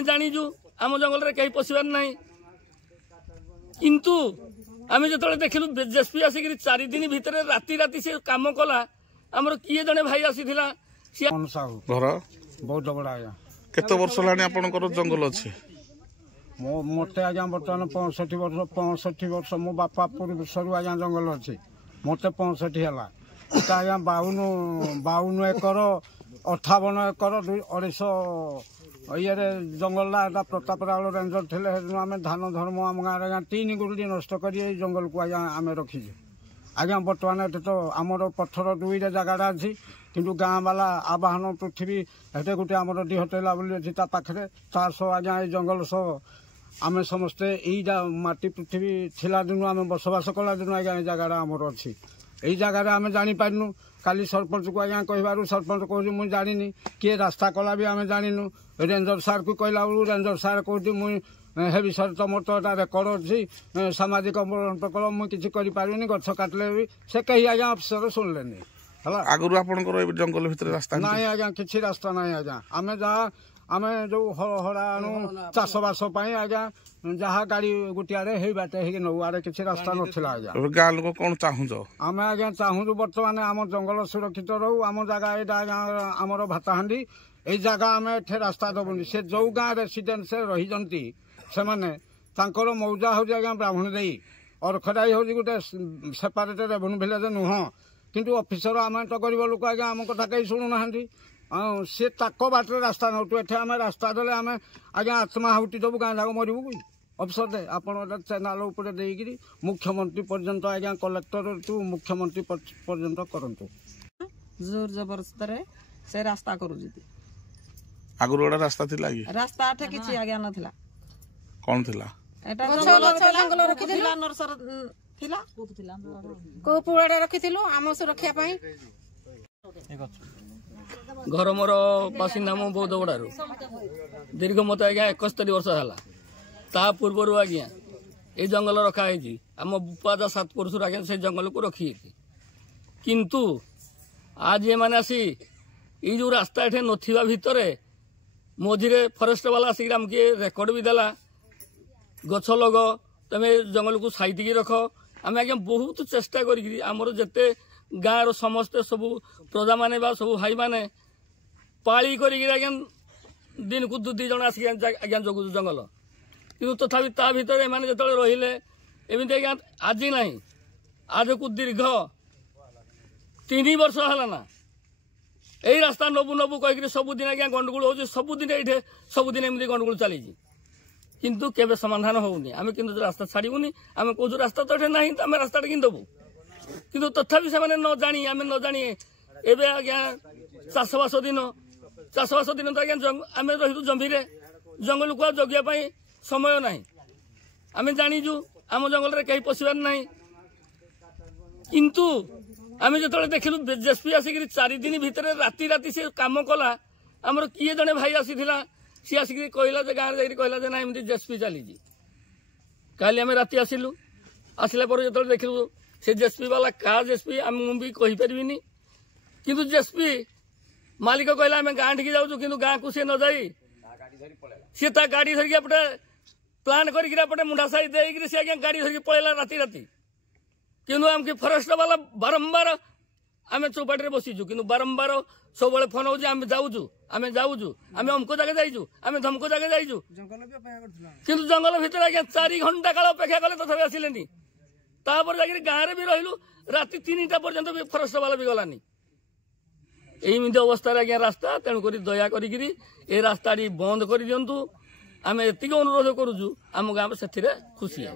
आमे जानिजु आम जंगल रे कहीं पशिबार नहीं किंतु आमे जतले देखिलु जेएसपी आसिक 4 दिन भितर राति राति से काम कला हमर किए जने भाई आसीथिला घर बहुत बड़ा आज्ञा केते वर्ष लानी आपनकर जंगल अछि मते आज्ञा बर्तमान 65 वर्ष मो बापा पूर्व आज्ञा जंगल अच्छे मते 65 है आज्ञा 52 एकर 58 एकर 250 ये जंगल प्रतापराव रेंजर थे आम धान धर्म आम गाँव आज्ञा 3 गुरुटी नष्ट कर जंगल को आज्ञा आम रखीजे आज्ञा बर्तमान ये तो आमर पथर 2 जगह अच्छी किंतु गाँ वाला आवाहन पृथ्वी हेटे गोटे आमर डिहटेला बोली अच्छी पाखे तार सह आज्ञा ये जंगल सह आम समस्ते यहीटा माटी पृथ्वी थिला दिन आम बसवास कला दिन आज्ञा जगह आमर अच्छी यही जगार आम जापारू काली सरपंच को आज्ञा कहबारू सरपंच कहूँ मुझे जानी किए रास्ता कला भी आम जानू रेंजर सार को कहला बेलू रेंजर सार कहती मुझे हे विषय तुम तो रेकर्ड अच्छी सामाजिक प्रकल्प मुझे किसी करें गछ काटले भी से कहीं आज्ञा अफिसर शुणिले आगुरी आपनकर जंगल भितर रास्ता नहीं आज्ञा किसी रास्ता नहीं आज्ञा आम जहाँ आम जो हड़ा आणु चाषबास आज्ञा जहाँ गाड़ी गोटियारे हे बाटे नौ आड़े किसी रास्ता नाला आज्ञा गाँ लोक कौन चाहूँ आम आज्ञा चाहूँ बर्तमान आम जंगल सुरक्षित रहू आम जगह यहाँ आज्ञा आमर भाताहांडी ये जगह आम एठे रास्ता दबुनि से जो गाँ रेसिडेंट से रही से मौजा हूँ आज्ञा ब्राह्मण दे अरखड़ाई हूँ गोटे सेपारेट रेवेन्यू विलेज नुह किंतु ऑफिसर आम तो गरीब लोक आज्ञा आम कथा कहीं शुणुना सी ताक बाटर रास्ता नौटू एठे आम रास्ता देले आम आज्ञा आत्मा हुटी देबू गाँ जाक मरबू कि अफिसर दे आपड़ चैनल उपर देकरी मुख्यमंत्री पर्यंत आज्ञा कलेक्टर टू मुख्यमंत्री पर्यंत करंतु जोर जबरदस्त से रास्ता करूँ आगुरी गोटे रास्ता थिला कि रास्ता आठे किछि आज्ञा नथिला कौन थिला एटा जंगल रखिथिला नरसर थिला को पुआड़े रखिथिलु आम सुरक्षा पई घर मोर बासिंदा मो बौद्धगड़ू दीर्घ मत आज्ञा 71 वर्ष है ता पूर्वर आज्ञा ये जंगल रखाई आम बुपादा 7 पुरुष आज्ञा से जंगल को रखी किंतु आज ये मैंने आसी ये जो रास्ता एठे नथिबा भितरे मझिरे फरेस्ट वाला आसिक आमके रेकर्ड भी देला गछ लग तमे जंगल को साइटिकी रख आम आज्ञा बहुत चेष्टा करमर जिते गाँव समस्ते सबू प्रजा माने बा सबू भाई माने पाली आज्ञा दिन को 2 जन आसिक आज्ञा जगु जंगल कि तथापि ता भितर एमाने जेतले रहिले एमिति आज्ञा आज नहीं आज को दीर्घ 3 वर्ष है ना यही रास्ता नबू नबू कहीकि सबुदिन आज्ञा गंडगोल हो सबुदिन ये सबुदिन एमती गंडगोल चली किंतु केबे समाधान होउनी आमे किंतु रास्ता छाड़बूनी आमे कहूँ रास्ता तो ना आम रास्ता कि देवु किंतु तथापि से न जानी आमे न जानी एबे आज्ञा चाषबास दिन तो आज्ञा आमे रही जंभीरे जंगल को जगिया समय ना आमे जानिजु आम जंगल रे कहीं पशिबार नहीं किंतु आमे जतले देखिलु जेएसपी आसिक 4 दिन भितर राति राति से काम कला हमर किए जने भाई आसीथिला सी आसिक कहला जे गाँव जाकि कहला जे ना एमती जेएसपी चली काली आम राति आसिलु आसला पर जो देखिलु से जेएसपी वाला क्या जेएसपी आम भी कहीपरिनी किंतु जेएसपी मालिक कहला आम गाँ ठीक जाऊँ कि गाँ को सी न जाई सी ता गाड़ी धरिकी एपटे प्लान करके मुंडा साई देकर सी आज्ञा गाड़ी धरिकी पळेला राति राति किंतु आमके फरेस्ट वाला बारंबार आम चौपाटी बसीचु कि बारंबार सब फोन हो आम जाऊँ आम अमको जगह जाइचु आम धमको जगह जाइचु किंतु जंगल भितर आज्ञा 4 घंटा काल अपेक्षा कले तथापि आसिलेनी तापर जाकि गाँव भी रहिलु राति 3टा पर्यंत भी फरेस्ट वाला भी गलानी एमती अवस्था आज्ञा रास्ता तेणुक दया करी ए रास्ता बंद कर दिंतु आम एतिक अनुरोध करुचु आम गाँव से खुशी है।